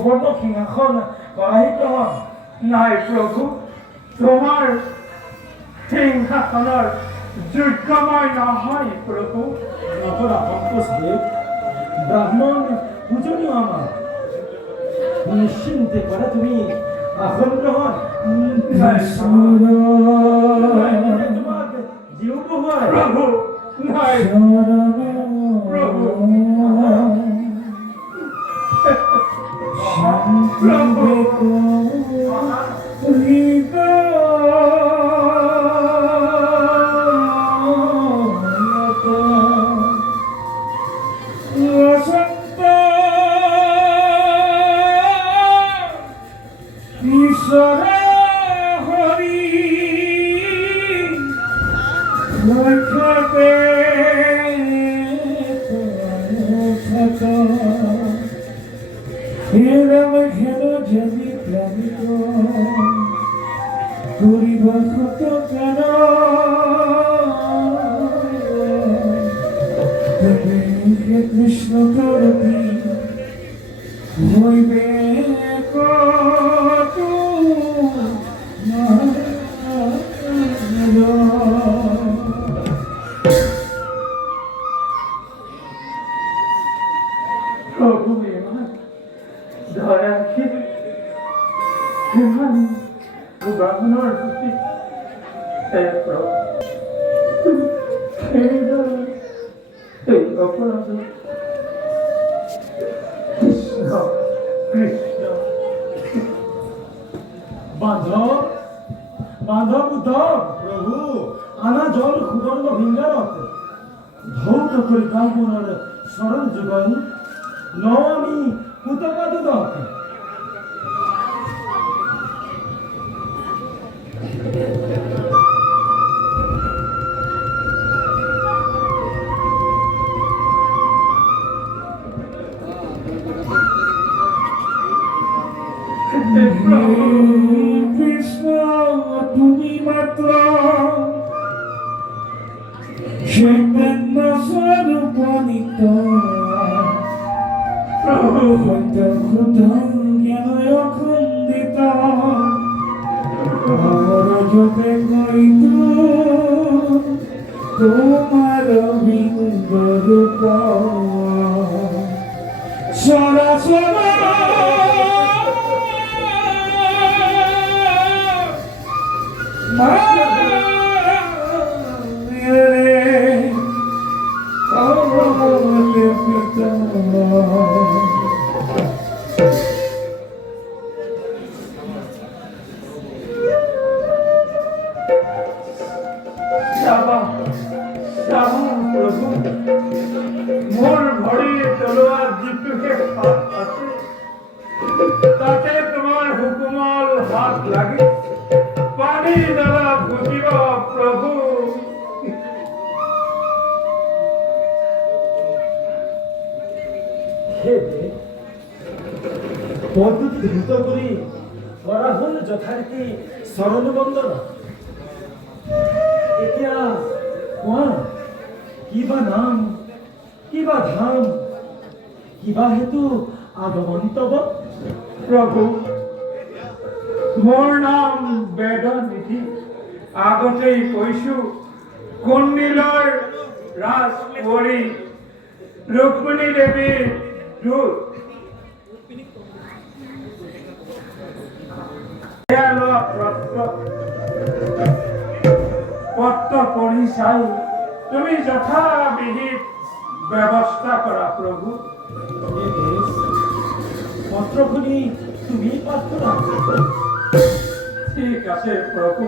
সুবর্ণ সিংহাসন করাহি গ্রহণ নাই প্রভু, তোমার সিংহাসনের যোগ্যময় নহয় প্রভু। নকরা সন্তোষ দেব, ব্রাহ্মণ পূজনীয় আমার, নিশ্চিন্তে করে তুমি আসন গ্রহণ। তোমাকে জীব হয় প্রভু নাই প্রভু, কৃষ্ণ করবি হইবে কত প্রভু এবার দয়া করে এমন ব্রাহ্মণের প্রতি এই অপরাধ কৃষ্ণ কৃষ্ণ। বান্ধব বান্ধব উদ্ধব প্রভু আনা জল সুবর্ণ ভিঙ্গারত ধৌত করি ব্রাহ্মণের শরণ যুগল নমামি পুতপাদুদক। কৃষ্ণ তুমি মাত্র চৈতন্য স্বরূপ নিত্য জ্ঞান অখণ্ডিত অমরজতে কইত তোমার বিঙ্গ রূপ সরাসর প্রভু মোর ভরি তলোয়ার যিটুকে আছে তাতে তোমার হুকুমল হাত লাগে পানি দ্বারা বুঝিব প্রভু। পদ্ধতি দ্রুত করি করা হল যথারীতি শরণ বন্দনা। এতিয়া কোৱা কিবা নাম কিবা ধাম কিবা হেতু আগমন্তব। প্ৰভু মোৰ নাম বেদনীতি, আগতেই কৈছো কন্দিলৰ ৰাজ কুঁৱৰী ৰুক্মিণী দেৱীৰ দূত। পত্ৰ পঢ়ি চাই তুমি যথাবিহিত ব্যৱস্থা কৰা প্ৰভু। পত্ৰখনি তুমি পাত্ৰ না। ঠিক আছে প্ৰভু।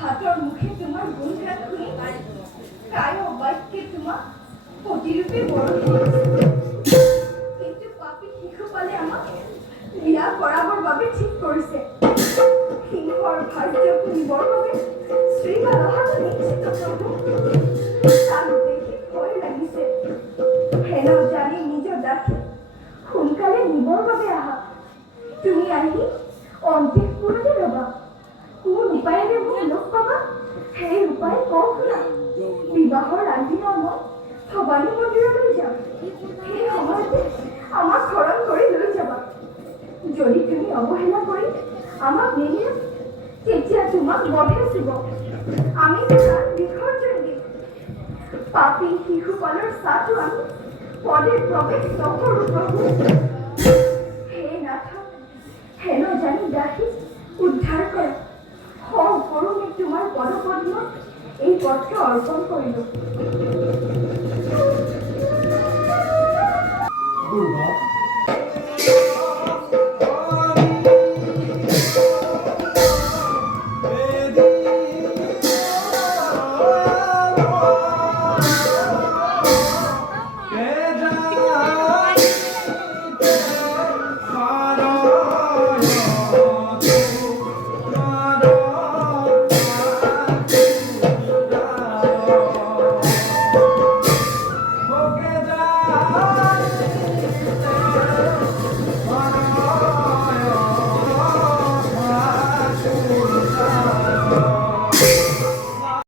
হাতৰ মুখে তোমাৰ গুণগান শুনি কায় বাক্যে তোমাক প্ৰতিৰূপে বৰণ কৰিছে, কিন্তু পাপী শিশু পালে আমাক বিয়া কৰাবৰ বাবে ঠিক কৰিছে। সিংহৰ ভাৰ্যক নিবৰ বাবে শ্ৰীমান অহাটো নিশ্চিত প্ৰভু। তাক দেখি ভয় লাগিছে, হেনো জানি নিজৰ দাসী সোনকালে নিবৰ বাবে আহা। তুমি আহি অন্তিমপুৰতে ৰবা, কোন উপায়েৰে মোক লগ পাবা সেই উপায় কওক না। বিবাহৰ আগদিনা মই ভবানী মন্দিৰলৈ যাম। সেই সময়তে আমাক হৰণ কৰি লৈ যাবা। যদি তুমি অৱহেলা কৰি আমাক নিনিয়া, তেতিয়া তোমাক বধে চুব। আমি তোমাক বিসৰ্জন দিম। পাপী শিশুপালৰ চাহটো আমি পদে প্ৰৱেশ নকৰোঁ প্ৰভু। হে নাথ, হেন জানি দাসী উদ্ধাৰ কৰা। সকৰুণে তোমাৰ পদপদ্মত এই পত্ৰ অৰ্পণ কৰিলোঁ।